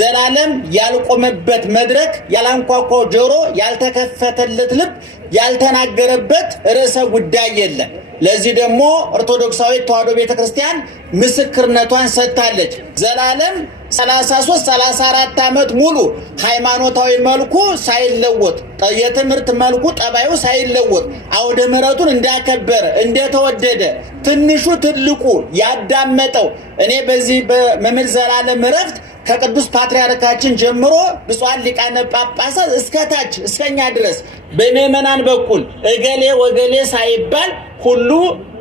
ዘላለም ያልቆመበት መድረክ ያላንኳኳው ጆሮ ያልተከፈተለት ልብ ያልተናገረበት ርዕሰ ጉዳይ የለም። ለዚህ ደግሞ ኦርቶዶክሳዊት ተዋሕዶ ቤተክርስቲያን ምስክርነቷን ሰጥታለች። ዘላለም 33-34 ዓመት ሙሉ ሃይማኖታዊ መልኩ ሳይለወጥ የትምህርት መልኩ ጠባዩ ሳይለወጥ አውደ ምሕረቱን እንዳከበረ እንደተወደደ ትንሹ ትልቁ ያዳመጠው እኔ በዚህ በመምህር ዘላለም ዕረፍት ከቅዱስ ፓትርያርካችን ጀምሮ ብፁዓን ሊቃነ ጳጳሳት እስከታች እስከኛ ድረስ በምእመናን በኩል እገሌ ወገሌ ሳይባል ሁሉ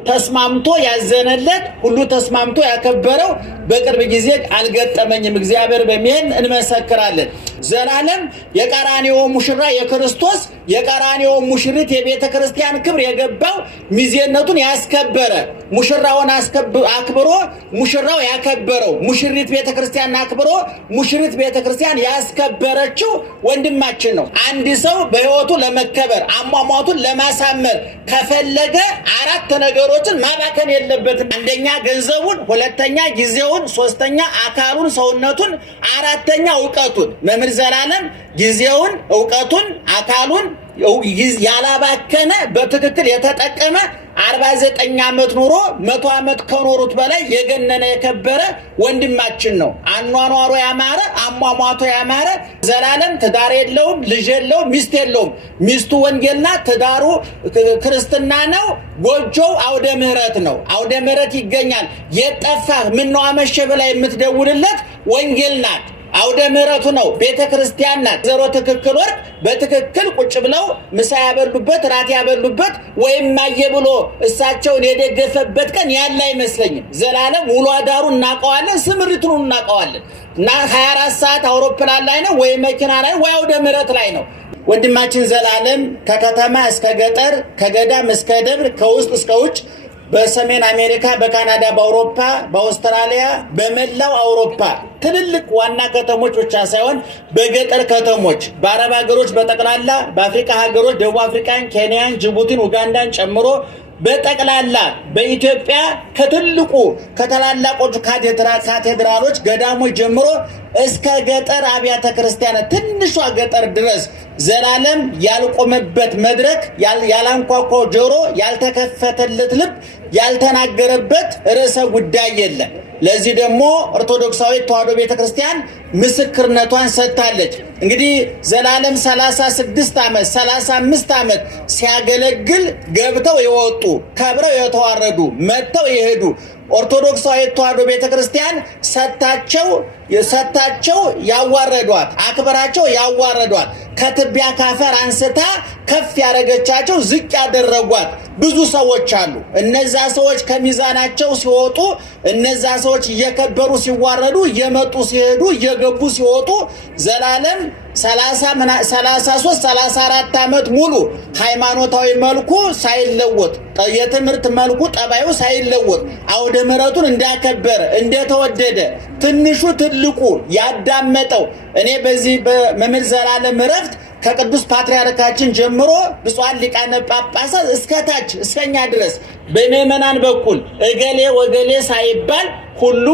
ተስማምቶ ያዘነለት ሁሉ ተስማምቶ ያከበረው በቅርብ ጊዜ አልገጠመኝም። እግዚአብሔር በሚያን እንመሰክራለን። ዘላለም የቀራንዮ ሙሽራ የክርስቶስ የቀራንዮ ሙሽሪት የቤተ ክርስቲያን ክብር የገባው ሚዜነቱን ያስከበረ ሙሽራውን አክብሮ ሙሽራው ያከበረው ሙሽሪት ቤተ ክርስቲያን አክብሮ ሙሽሪት ቤተ ክርስቲያን ያስከበረችው ወንድማችን ነው። አንድ ሰው በሕይወቱ ለመከበር አሟሟቱን ለማሳመር ከፈለገ አራት ነገሮችን ማባከን የለበትም። አንደኛ ገንዘቡን፣ ሁለተኛ ጊዜውን፣ ሶስተኛ አካሉን ሰውነቱን፣ አራተኛ ዕውቀቱን። መምህር ዘላለም ጊዜውን፣ ዕውቀቱን፣ አካሉን ያላባከነ በትክክል የተጠቀመ 49 ዓመት ኑሮ 100 ዓመት ከኖሩት በላይ የገነነ የከበረ ወንድማችን ነው። አኗኗሩ ያማረ አሟሟቱ ያማረ ዘላለም ትዳር የለውም፣ ልጅ የለውም፣ ሚስት የለውም። ሚስቱ ወንጌል ናት፣ ትዳሩ ክርስትና ነው። ጎጆው አውደ ምሕረት ነው። አውደ ምሕረት ይገኛል። የጠፋህ ምነው አመሸ ብላ የምትደውልለት ወንጌል ናት። አውደ ምሕረቱ ነው። ቤተ ክርስቲያን ናት። ዘሮ ትክክል ወርቅ በትክክል ቁጭ ብለው ምሳ ያበሉበት ራት ያበሉበት ወይም ማየ ብሎ እሳቸውን የደገፈበት ቀን ያለ አይመስለኝም። ዘላለም ውሎ አዳሩ እናቀዋለን፣ ስምሪቱን እናቀዋለን። እና 24 ሰዓት አውሮፕላን ላይ ነው ወይ መኪና ላይ ወይ አውደ ምሕረት ላይ ነው። ወንድማችን ዘላለም ከከተማ እስከ ገጠር ከገዳም እስከ ደብር ከውስጥ እስከ ውጭ በሰሜን አሜሪካ፣ በካናዳ፣ በአውሮፓ፣ በአውስትራሊያ፣ በመላው አውሮፓ ትልልቅ ዋና ከተሞች ብቻ ሳይሆን በገጠር ከተሞች በአረብ ሀገሮች በጠቅላላ በአፍሪካ ሀገሮች ደቡብ አፍሪካን፣ ኬንያን፣ ጅቡቲን፣ ኡጋንዳን ጨምሮ በጠቅላላ በኢትዮጵያ ከትልቁ ከተላላቆቹ ካቴድራሎች ገዳሞች ጀምሮ እስከ ገጠር አብያተ ክርስቲያናት ትንሿ ገጠር ድረስ ዘላለም ያልቆመበት መድረክ ያላንኳኳው ጆሮ ያልተከፈተለት ልብ ያልተናገረበት ርዕሰ ጉዳይ የለም። ለዚህ ደግሞ ኦርቶዶክሳዊት ተዋሕዶ ቤተክርስቲያን ምስክርነቷን ሰጥታለች። እንግዲህ ዘላለም 36 ዓመት 35 ዓመት ሲያገለግል ገብተው የወጡ ከብረው የተዋረዱ መጥተው የሄዱ ኦርቶዶክሳዊት ተዋሕዶ ቤተክርስቲያን ሰጣቸው ያዋረዷት አክብራቸው ያዋረዷት ከትቢያ ካፈር አንስታ ከፍ ያረገቻቸው ዝቅ ያደረጓት ብዙ ሰዎች አሉ። እነዛ ሰዎች ከሚዛናቸው ሲወጡ እነዛ ሰዎች እየከበሩ ሲዋረዱ እየመጡ ሲሄዱ እየገቡ ሲወጡ ዘላለም 33-34 ዓመት ሙሉ ሃይማኖታዊ መልኩ ሳይለወጥ የትምህርት መልኩ ጠባዩ ሳይለወጥ አውደ ምሕረቱን እንዳከበረ እንደተወደደ ትንሹ ትልቁ ያዳመጠው እኔ በዚህ በመምህር ዘላለም ዕረፍት ከቅዱስ ፓትርያርካችን ጀምሮ ብፁዓን ሊቃነ ጳጳሳት እስከታች እስከኛ ድረስ በምእመናን በኩል እገሌ ወገሌ ሳይባል ሁሉ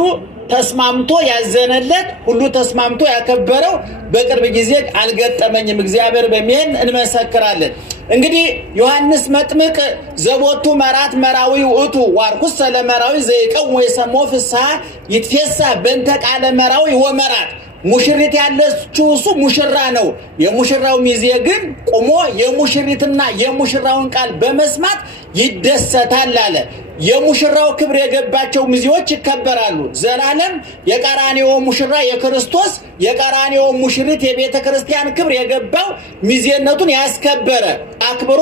ተስማምቶ ያዘነለት ሁሉ ተስማምቶ ያከበረው በቅርብ ጊዜ አልገጠመኝም። እግዚአብሔር በሚያን እንመሰክራለን። እንግዲህ ዮሐንስ መጥምቅ ዘቦቱ መራት መራዊ ውእቱ ዋርኩስ ለመራዊ ዘይቀው ወይሰሞ ፍስሐ ይትፌሳ በእንተ ቃለ መራዊ ወመራት ሙሽሪት ያለችው እሱ ሙሽራ ነው። የሙሽራው ሚዜ ግን ቆሞ የሙሽሪትና የሙሽራውን ቃል በመስማት ይደሰታል አለ። የሙሽራው ክብር የገባቸው ሚዜዎች ይከበራሉ። ዘላለም የቀራንዮ ሙሽራ የክርስቶስ የቀራንዮ ሙሽሪት የቤተ ክርስቲያን ክብር የገባው ሚዜነቱን ያስከበረ አክብሮ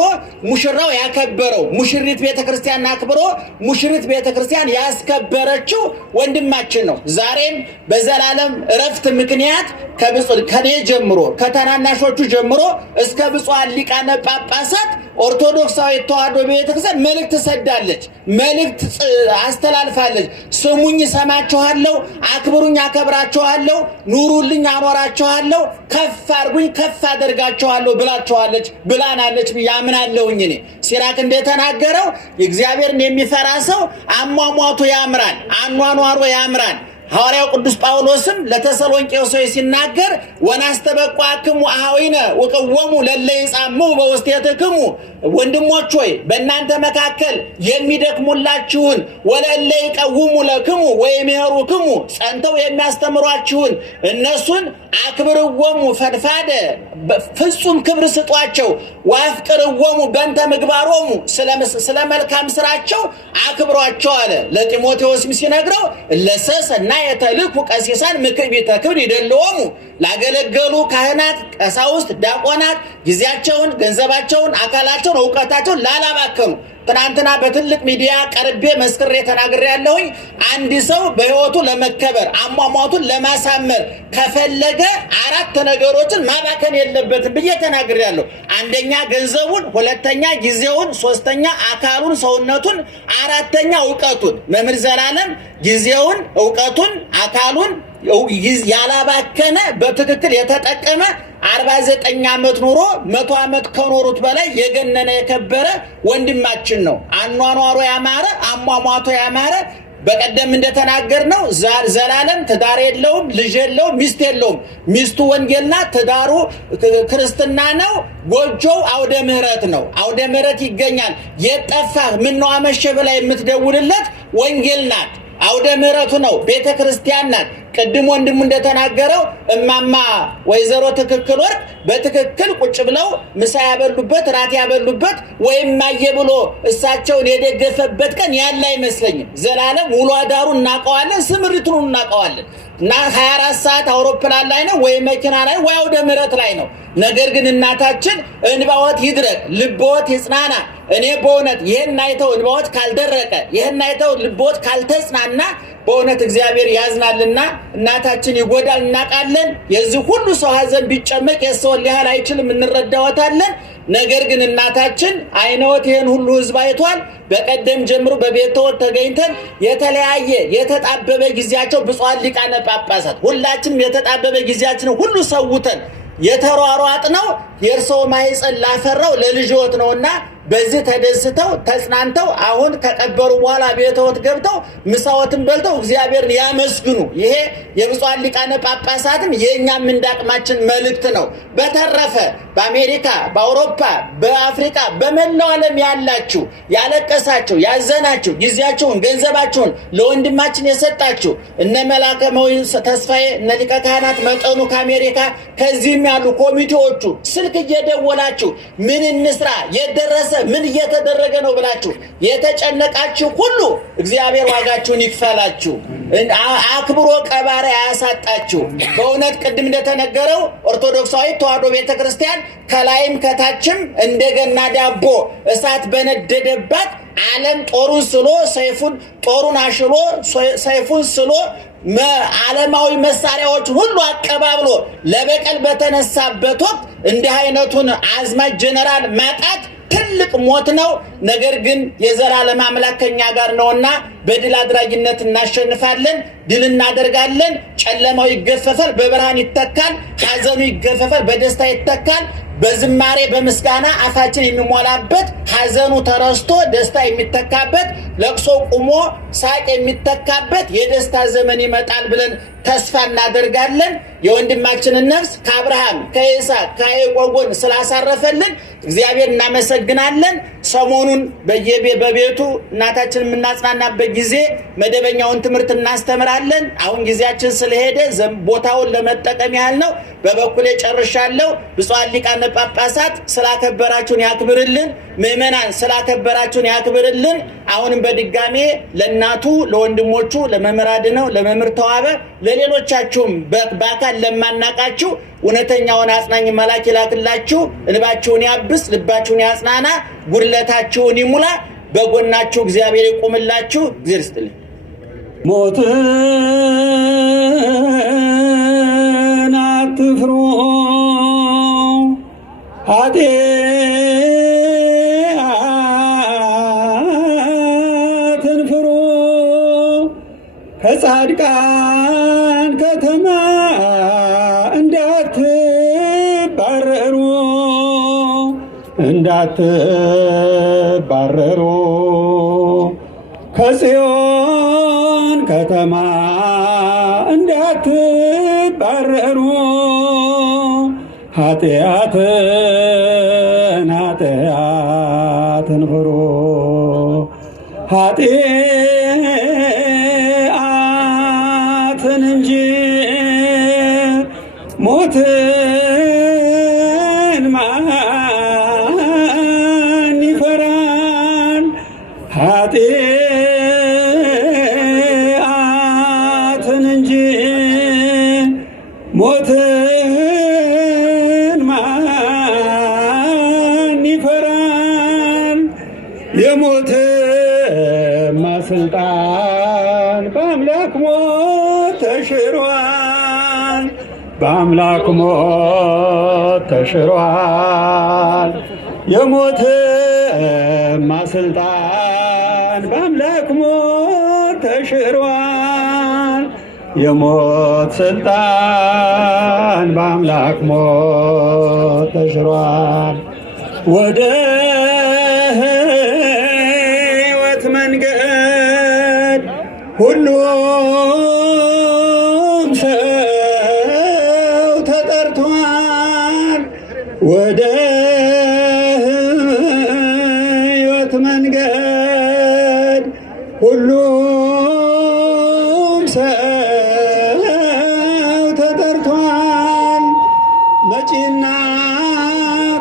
ሙሽራው ያከበረው ሙሽሪት ቤተ ክርስቲያን አክብሮ ሙሽሪት ቤተ ክርስቲያን ያስከበረችው ወንድማችን ነው። ዛሬም በዘላለም ዕረፍት ምክንያት ከኔ ጀምሮ ከተናናሾቹ ጀምሮ እስከ ብፁዓን ሊቃነ ጳጳሳት ኦርቶዶክሳዊት ተዋሕዶ ቤተክርስቲያን መልእክት ሰዳለች፣ መልእክት አስተላልፋለች። ስሙኝ ሰማችኋለሁ፣ አክብሩኝ አከብራችኋለሁ፣ ኑሩልኝ አኖራችኋለሁ፣ ከፍ አድርጉኝ ከፍ አደርጋችኋለሁ ብላችኋለች ብላናለች ያምናለሁኝ። እኔ ሲራክ እንደተናገረው እግዚአብሔርን የሚፈራ ሰው አሟሟቱ ያምራል፣ አኗኗሩ ያምራል። ሐዋርያው ቅዱስ ጳውሎስም ለተሰሎንቄ ሰዎች ሲናገር ወናስተበቋክሙ አኀዊነ ወቀወሙ ለለ ይጻሙ በውስቴትክሙ ወንድሞች ሆይ በእናንተ መካከል የሚደክሙላችሁን ወለለ ይቀውሙ ለክሙ ወይምህሩክሙ ጸንተው የሚያስተምሯችሁን እነሱን አክብርዎሙ ፈድፋደ ፍጹም ክብር ስጧቸው ወአፍቅርዎሙ በእንተ ምግባሮሙ ስለ መልካም ስራቸው አክብሯቸው አለ። ለጢሞቴዎስም ሲነግረው ለሰሰና የተልኩ ቀሲሳን ምክቢተ ክብር ይደልዎሙ ላገለገሉ ካህናት፣ ቀሳውስት፣ ዲያቆናት ጊዜያቸውን፣ ገንዘባቸውን፣ አካላቸውን፣ ዕውቀታቸውን ላላባከኑ ትናንትና በትልቅ ሚዲያ ቀርቤ መስክሬ ተናግሬያለሁኝ። አንድ ሰው በሕይወቱ ለመከበር አሟሟቱን ለማሳመር ከፈለገ 4 ነገሮችን ማባከን የለበትም ብዬ ተናግሬያለሁ። አንደኛ ገንዘቡን፣ ሁለተኛ ጊዜውን፣ ሶስተኛ አካሉን ሰውነቱን፣ አራተኛ ዕውቀቱን። መምህር ዘላለም ጊዜውን፣ ዕውቀቱን፣ አካሉን ያላባከነ በትክክል የተጠቀመ 49 ዓመት ኑሮ 100 ዓመት ከኖሩት በላይ የገነነ የከበረ ወንድማችን ነው። አኗኗሩ ያማረ፣ አሟሟቱ ያማረ። በቀደም እንደተናገርነው ዘላለም ትዳር የለውም፣ ልጅ የለውም፣ ሚስት የለውም። ሚስቱ ወንጌል ናት፣ ትዳሩ ክርስትና ነው። ጎጆው አውደ ምሕረት ነው። አውደ ምሕረት ይገኛል። የጠፋህ ምነው አመሸ ብላ የምትደውልለት ወንጌል ናት። አውደ ምሕረቱ ነው። ቤተ ክርስቲያን ናት። ቅድም ወንድሙ እንደተናገረው እማማ ወይዘሮ ትክክል ወርቅ በትክክል ቁጭ ብለው ምሳ ያበሉበት ራት ያበሉበት ወይም ማየ ብሎ እሳቸውን የደገፈበት ቀን ያለ አይመስለኝም። ዘላለም ውሎ አዳሩ እናቀዋለን፣ ስምሪቱን እናቀዋለን። እና 24 ሰዓት አውሮፕላን ላይ ነው ወይ መኪና ላይ ወይ አውደ ምሕረት ላይ ነው። ነገር ግን እናታችን እንባዎት ይድረቅ፣ ልቦት ይጽናና። እኔ በእውነት ይህን አይተው እንባዎት ካልደረቀ፣ ይህን አይተው ልቦት ካልተጽናና በእውነት እግዚአብሔር ያዝናልና እናታችን ይጎዳል እናቃለን። የዚህ ሁሉ ሰው ሀዘን ቢጨመቅ የሰውን ሊያህል አይችልም፣ እንረዳወታለን። ነገር ግን እናታችን አይነወት ይህን ሁሉ ህዝብ አይቷል። በቀደም ጀምሮ በቤተወት ተገኝተን የተለያየ የተጣበበ ጊዜያቸው ብፁዓን ሊቃነ ጳጳሳት ሁላችንም የተጣበበ ጊዜያችንን ሁሉ ሰውተን የተሯሯጥ ነው የእርሰው ማይጸን ላፈራው ለልጅዎት ነውና በዚህ ተደስተው ተጽናንተው አሁን ከቀበሩ በኋላ ቤተወት ገብተው ምሳዎትን በልተው እግዚአብሔርን ያመስግኑ። ይሄ የብፁዓን ሊቃነ ጳጳሳትም የእኛም እንዳቅማችን መልእክት ነው። በተረፈ በአሜሪካ፣ በአውሮፓ፣ በአፍሪካ በመላው ዓለም ያላችሁ ያለቀሳችሁ፣ ያዘናችሁ፣ ጊዜያችሁን ገንዘባችሁን ለወንድማችን የሰጣችሁ እነ መላከ መዊ ተስፋዬ፣ እነ ሊቀ ካህናት መጠኑ ከአሜሪካ ከዚህም ያሉ ኮሚቴዎቹ ስልክ እየደወላችሁ ምን እንስራ የደረሰ ምን እየተደረገ ነው ብላችሁ የተጨነቃችሁ ሁሉ እግዚአብሔር ዋጋችሁን ይክፈላችሁ፣ አክብሮ ቀባሪ አያሳጣችሁ። በእውነት ቅድም እንደተነገረው ኦርቶዶክሳዊ ተዋሕዶ ቤተክርስቲያን ከላይም ከታችም እንደገና ዳቦ እሳት በነደደባት ዓለም ጦሩን ስሎ ጦሩን አሽሎ ሰይፉን ስሎ ዓለማዊ መሳሪያዎች ሁሉ አቀባብሎ ለበቀል በተነሳበት ወቅት እንዲህ አይነቱን አዝማች ጀነራል ማጣት ትልቅ ሞት ነው። ነገር ግን የዘላለም አምላክ ከኛ ጋር ነውና በድል አድራጊነት እናሸንፋለን፣ ድል እናደርጋለን። ጨለማው ይገፈፋል፣ በብርሃን ይተካል። ሐዘኑ ይገፈፋል፣ በደስታ ይተካል። በዝማሬ በምስጋና አፋችን የሚሞላበት፣ ሐዘኑ ተረስቶ ደስታ የሚተካበት፣ ለቅሶ ቁሞ ሳቅ የሚተካበት የደስታ ዘመን ይመጣል ብለን ተስፋ እናደርጋለን። የወንድማችንን ነፍስ ከአብርሃም ከይስሐቅ ከያዕቆብ ጎን ስላሳረፈልን እግዚአብሔር እናመሰግናለን። ሰሞኑን በቤቱ እናታችን የምናጽናናበት ጊዜ መደበኛውን ትምህርት እናስተምራለን። አሁን ጊዜያችን ስለሄደ ቦታውን ለመጠቀም ያህል ነው። በበኩሌ ጨርሻለሁ። ብፁዓን ሊቃነ ጳጳሳት ስላከበራችሁን ያክብርልን። ምእመናን ስላከበራችሁን ያክብርልን። አሁንም በድጋሜ ለእናቱ ለወንድሞቹ ለመምህር አድነው ለመምህር ተዋበ ለሌሎቻችሁም በአካል ለማናቃችሁ እውነተኛውን አጽናኝ መልአክ ይላክላችሁ። እንባችሁን ያብስ፣ ልባችሁን ያጽናና፣ ጉድለታችሁን ይሙላ። በጎናችሁ እግዚአብሔር ይቁምላችሁ። እግዚአብሔር ይስጥልኝ። ሞትን አትፍሩ ኃጢአትን ፍሩ ከጻድቃን ከተማ እንዳትባረሩ ከጽዮን ከተማ እንዳትባረሩ ኃጢአትን ፍሩ ኃጢአትን እንጂ ሞትን ማን ይፈራል? ኃጢአትን እንጂ ሞትን ማን ይፈራል? የሞትማ ስልጣን በአምላክ ሞት ተሽሯል። በአምላክ ሞት ተሽሯል። የሞትማ ስልጣን በአምላክ ሞት ተሽሯል። የሞት ስልጣን በአምላክ ሞት ተሽሯል። ወደ ሕይወት መንገድ ሁሉም ሰው ተጠርቷል። ወደ ሕይወት መንገድ ሁሉም ሰው ተጠርቷል። መጪና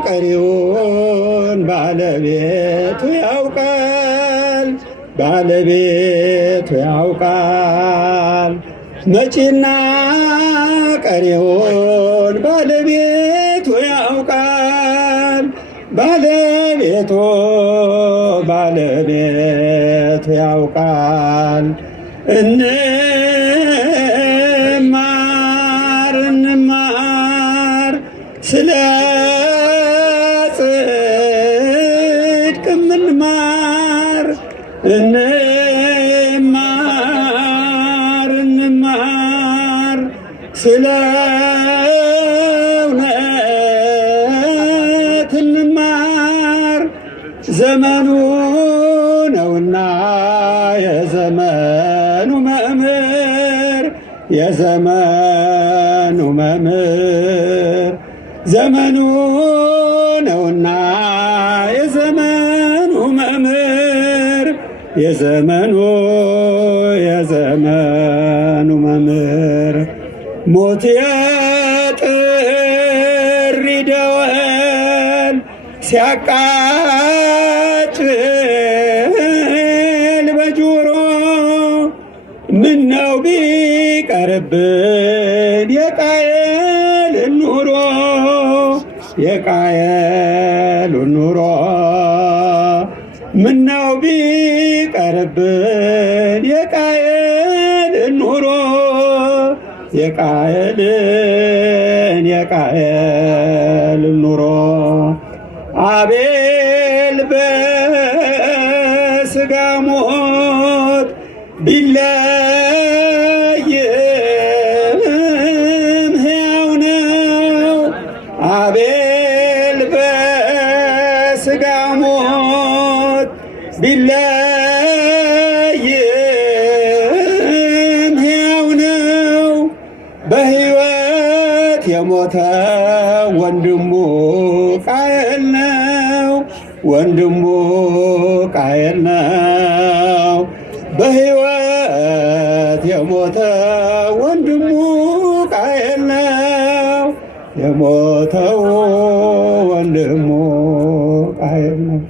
ቀሪውን ባለቤቱ ያውቃል። ባለቤቱ ያውቃል። መጪና ቀሪውን ባለቤቱ ያውቃል። ባለቤቱ ያውቃል። እንማር ስለ ጽድቅ እንማር ስለ እውነት እንማር። ዘመኑ ነውና የዘመኑ መምህር ዘመኑ ነውና የዘመኑ መምህር የዘመኑ መምህር ሞት የጥሪ ደወል ሲያቃጭል በጆሮ ምነው ቢቀርብን የቃየልን ኑሮ ምነው ቢቀርብን የቃየልን ኑሮ አቤል በሥጋ ሞት ቢለይም ሕያው ነው። አቤል በሥጋ ሞት ቢለይም ሕያው ነው። በሕይወት የሞተ ወንድሙ ቃየል ነው። በሕይወት የሞተ ወንድሙ ቃየል ነው። የሞተው ወንድሙ ቃየል ነው።